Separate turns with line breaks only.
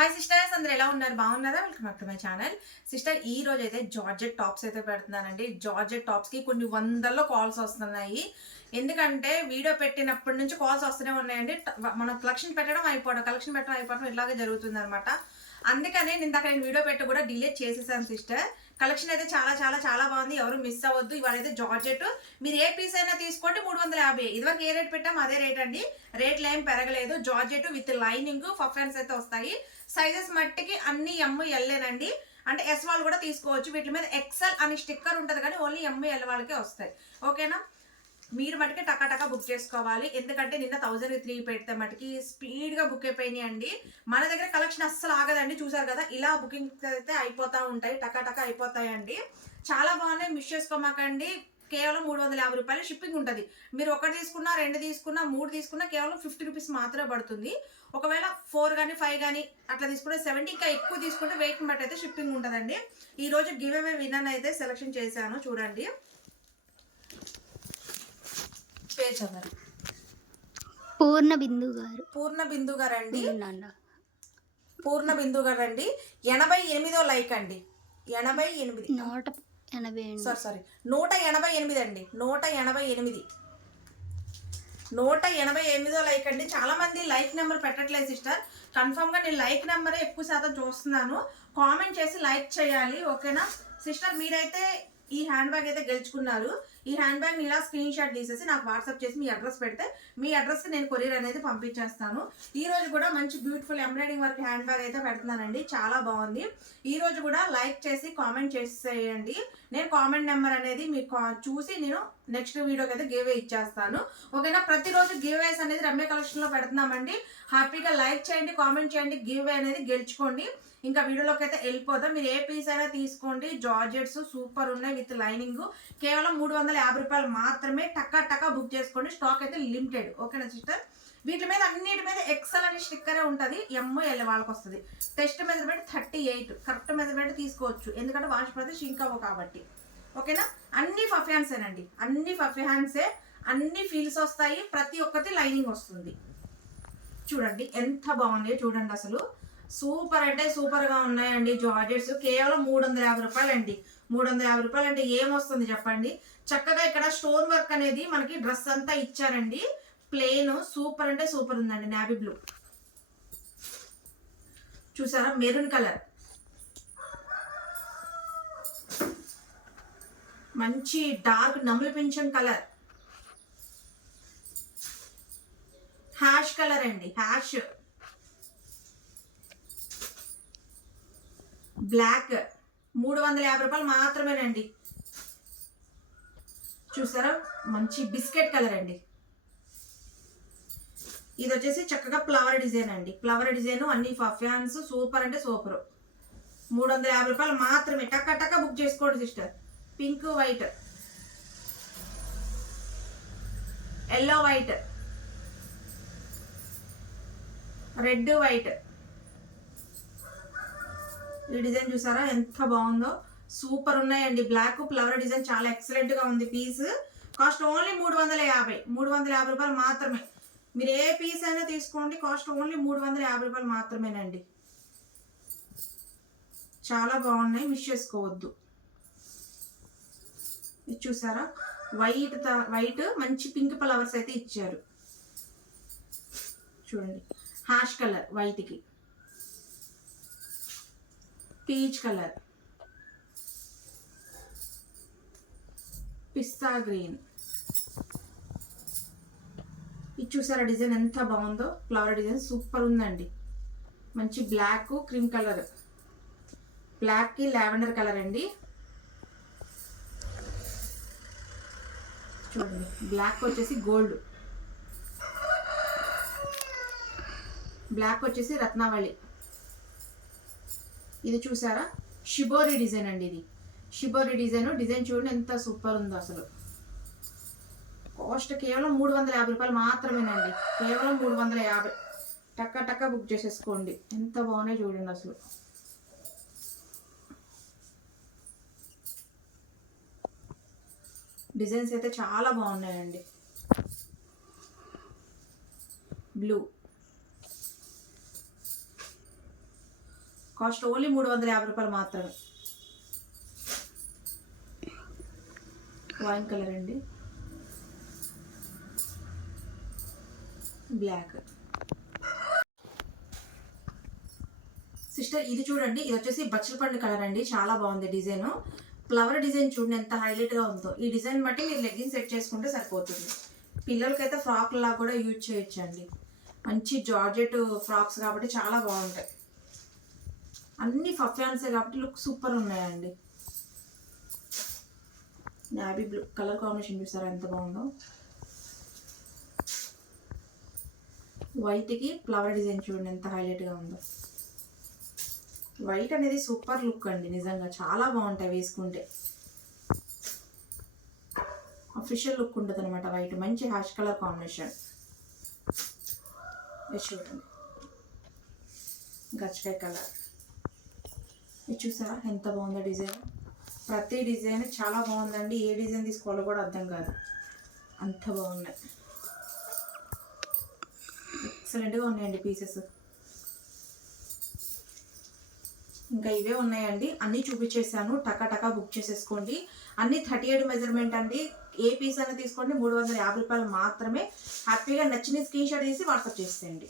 Hi sisters అందరు ఎలా ఉన్నారు? బాగున్నారా? Welcome back to my channel sister ఈ రోజు అయితే జార్జెట్ టాప్స్ అయితే పెడుతున్నానండి. జార్జెట్ టాప్స్కి కొన్ని వందల్లో కాల్స్ వస్తున్నాయి. ఎందుకంటే వీడియో పెట్టినప్పటి నుంచి కాల్స్ వస్తూనే ఉన్నాయండి. మనం కలెక్షన్ పెట్టడం అయిపోవడం కలెక్షన్ పెట్టడం అయిపోవడం ఇలాగే జరుగుతుంది అనమాట అందుకనే నేను ఇందాక నేను వీడియో పెట్టి కూడా డిలే చేసేసాను సిస్టర్ కలెక్షన్ అయితే చాలా చాలా చాలా బాగుంది. ఎవరు మిస్ అవ్వద్దు. ఇవాళ అయితే జార్జెట్. మీరు ఏ పీస్ అయినా తీసుకోండి. మూడు వందల యాభై. ఇదివరకు ఏ రేట్ పెట్టాం అదే రేట్ అండి. రేట్లు ఏం పెరగలేదు. జార్జెట్ విత్ లైనింగ్ ఫఫెన్స్ అయితే వస్తాయి. సైజెస్ మట్టికి అన్ని ఎమ్ ఎల్లేనండి అంటే ఎస్ వాళ్ళు కూడా తీసుకోవచ్చు. వీటి మీద ఎక్సెల్ అని స్టిక్కర్ ఉంటుంది కానీ ఓన్లీ ఎమ్ ఎల్ వాళ్ళకే వస్తాయి. ఓకేనా మీరు మటుకే టకా టకా బుక్ చేసుకోవాలి. ఎందుకంటే నిన్న థౌజండ్ త్రీ పెడితే మటుకి స్పీడ్గా బుక్ అయిపోయినాయి అండి. మన దగ్గర కలెక్షన్ అస్సలు ఆగదండి. చూసారు కదా ఇలా బుకింగ్ అయితే అయిపోతూ ఉంటాయి టకా టకా అయిపోతాయండి చాలా బాగున్నాయి. మిస్ చేసుకోమాకండి. కేవలం మూడు వందల యాభై రూపాయలు షిప్పింగ్ ఉంటుంది. మీరు ఒకటి తీసుకున్నా రెండు తీసుకున్నా మూడు తీసుకున్నా కేవలం ఫిఫ్టీ రూపీస్ మాత్రమే పడుతుంది. ఒకవేళ ఫోర్ కానీ ఫైవ్ కానీ అట్లా తీసుకుంటే సెవెంటీ ఇంకా ఎక్కువ తీసుకుంటే వెయిట్ బట్టి అయితే షిప్పింగ్ ఉంటుందండి. ఈ రోజు గివ్ అవే విన్నర్ అయితే సెలెక్షన్ చేశాను చూడండి. పేరు చదవండి
పూర్ణ బిందు గారు.
పూర్ణ బిందు గారు అండి పూర్ణ బిందు గారు అండి ఎనభై ఎనిమిదో లైక్ అండి. ఎనభై ఎనిమిది.
నూట ఎనభై
సారీ సారీ. నూట ఎనభై ఎనిమిది అండి. నూట ఎనభై ఎనిమిది. నూట ఎనభై ఎనిమిదో లైక్ అండి. చాలా మంది లైక్ నెంబర్ పెట్టట్లేదు సిస్టర్. కన్ఫర్మ్గా నేను లైక్ నెంబరే ఎక్కువ శాతం చూస్తున్నాను. కామెంట్ చేసి లైక్ చేయాలి ఓకేనా? సిస్టర్ మీరైతే ఈ హ్యాండ్ బ్యాగ్ అయితే గెలుచుకున్నారు. ఈ హ్యాండ్ బ్యాగ్ ఇలా స్క్రీన్ షాట్ తీసేసి నాకు వాట్సాప్ చేసి మీ అడ్రస్ పెడితే మీ అడ్రస్ నేను కొరియర్ అనేది పంపించేస్తాను. ఈ రోజు కూడా మంచి beautiful embroidering work hand bag అయితే పెడుతున్నానండి. చాలా బాగుంది. ఈ రోజు కూడా లైక్ చేసి కామెంట్ చేసేయండి. నేను కామెంట్ నెంబర్ అనేది మీకు కా- చూసి నేను నెక్స్ట్ వీడియోకి అయితే గివ్ ఇచ్చేస్తాను. ఓకేనా? ప్రతిరోజు గివ్ వేస్ అనేది రమ్య కలెక్షన్లో పెడుతున్నామండి. హ్యాపీగా లైక్ చేయండి కామెంట్ చేయండి గివ్ అనేది గెలుచుకోండి. ఇంకా వీడియోలోకి అయితే వెళ్ళిపోతాం మీరు ఏ పీస్ అయినా తీసుకోండి. జార్జెట్స్ సూపర్ ఉన్నాయి విత్ లైనింగ్. కేవలం మూడు వందల యాభై రూపాయలు మాత్రమే టక్కా టక్కా బుక్ చేసుకోండి. స్టాక్ అయితే లిమిటెడ్. ఓకేనా సిస్టర్? వీటి మీద అన్నిటి మీద ఎక్సెల్ అనే స్టిక్కరే ఉంటుంది. ఎమ్ ఎల్ వాళ్ళకి వస్తుంది. Test measurement thirty eight. Correct measurement తీసుకోవచ్చు. ఎందుకంటే వాష్ పడితే షింక్ కాబట్టి. ఓకేనా? అన్ని ఫఫ్యాన్సేనండి అన్ని ఫఫ్యాన్సే అన్ని ఫీల్స్ వస్తాయి. ప్రతి ఒక్కటి లైనింగ్ వస్తుంది. చూడండి ఎంత బాగుంది. చూడండి అసలు. సూపర్ అంటే సూపర్గా ఉన్నాయండి జార్జెట్స్. కేవలం మూడు వందల యాభై రూపాయలు అండి మూడు వందల యాభై రూపాయలు అంటే ఏమొస్తుంది చెప్పండి? చక్కగా ఇక్కడ స్టోన్ వర్క్ అనేది మనకి డ్రెస్ అంతా ఇచ్చారండి. ప్లేన్ సూపర్ అంటే సూపర్ ఉందండి నావీ బ్లూ చూసారా? మెరూన్ కలర్ మంచి డార్క్ నములు పెంచం కలర్ హ్యాష్ కలర్ అండి హ్యాష్ బ్లాక్ మూడు వందల యాభై రూపాయలు మాత్రమేనండి. చూసారా? మంచి బిస్కెట్ కలర్ అండి. ఇది వచ్చేసి చక్కగా ఫ్లవర్ డిజైన్ అండి. ఫ్లవర్ డిజైన్ అన్ని ఫ్యాన్స్ సూపర్ అంటే సూపర్. మూడు వందల యాభై రూపాయలు మాత్రమే. టక్క టక్క బుక్ చేసుకోండి sister. Pink white. Yellow white. Red white. ఈ డిజైన్ చూసారా? ఎంత బాగుందో. సూపర్ ఉన్నాయండి. బ్లాక్ ఫ్లవర్ డిజైన్ చాలా ఎక్సలెంట్గా ఉంది పీస్. కాస్ట్ ఓన్లీ మూడు వందల యాభై. మూడు వందల యాభై రూపాయలు మాత్రమే. మీరు ఏ పీస్ అయినా తీసుకోండి. కాస్ట్ ఓన్లీ మూడు వందల యాభై రూపాయలు మాత్రమేనండి. చాలా బాగున్నాయి. మిస్ చేసుకోవద్దు. ఇది చూసారా? వైట్ త- వైట్ మంచి పింక్ ఫ్లవర్స్ అయితే ఇచ్చారు. చూడండి. హాష్ కలర్ వైట్కి పీచ్ కలర్ పిస్తా గ్రీన్. ఇది చూసారా డిజైన్ ఎంత బాగుందో? ఫ్లవర్ డిజైన్ సూపర్ ఉందండి. మంచి బ్లాక్ క్రీమ్ కలర్. బ్లాక్కి లావెండర్ కలర్ అండి. చూడండి బ్లాక్ వచ్చేసి గోల్డ్. బ్లాక్ వచ్చేసి రత్నావళి. ఇది చూసారా? షిబోరి డిజైన్ అండి ఇది. షిబోరి డిజైన్ డిజైన్ చూడండి ఎంత సూపర్ ఉందో అసలు. కాస్ట్ కేవలం మూడు వందల యాభై రూపాయలు మాత్రమేనండి. కేవలం మూడు వందల యాభై. టక్క టక్క బుక్ చేసేసుకోండి. ఎంత బాగున్నాయి చూడండి అసలు. డిజైన్స్ అయితే చాలా బాగున్నాయండి. బ్లూ. కాస్ట్ ఓన్లీ మూడు వందల యాభై రూపాయలు మాత్రమే. వైన్ కలర్ అండి. బ్లాక్. సిస్టర్ ఇది చూడండి ఇది వచ్చేసి బచ్చలపండు కలర్ అండి. చాలా బాగుంది డిజైన్. ఫ్లవర్ డిజైన్ చూడండి ఎంత హైలైట్గా ఉందో. ఈ డిజైన్ బట్టి మీరు లెగ్గింగ్ సెట్ చేసుకుంటే సరిపోతుంది. పిల్లలకైతే ఫ్రాక్ లా కూడా యూజ్ చేయొచ్చండి. మంచి జార్జెట్ ఫ్రాక్స్ కాబట్టి చాలా బాగుంటాయి. అన్ని ఫ్యాన్సే కాబట్టి లుక్ సూపర్ ఉన్నాయండి. నాబీ బ్లూ కలర్ కాంబినేషన్ చూసారా? ఎంత బాగుందో. వైట్కి ఫ్లవర్ డిజైన్ చూడండి ఎంత హైలైట్గా ఉందో. వైట్ అనేది సూపర్ లుక్ అండి నిజంగా చాలా బాగుంటాయి వేసుకుంటే. అఫీషియల్ లుక్ ఉంటుంది అనమాట వైట్ మంచి హ్యాష్ కలర్ కాంబినేషన్ చూడండి. గచ్చకాయ కలర్ ఇది చూసారా? ఎంత బాగుందో డిజైన్. ప్రతి డిజైన్ చాలా బాగుందండి. ఏ డిజైన్ తీసుకోవాలో కూడా అర్థం కాదు. అంత బాగున్నాయి. ఎక్సలెంట్గా ఉన్నాయండి పీసెస్. ఇంకా ఇవే ఉన్నాయండి. అన్నీ చూపించేసాను టకా టకా బుక్ చేసేసుకోండి. అన్ని థర్టీ ఎయిట్ మెజర్మెంట్ అండి. ఏ పీస్ అయినా తీసుకోండి. మూడు వందల యాభై రూపాయలు మాత్రమే. హ్యాపీగా నచ్చిన స్క్రీన్ షాట్ తీసి వాట్సాప్ చేసేయండి.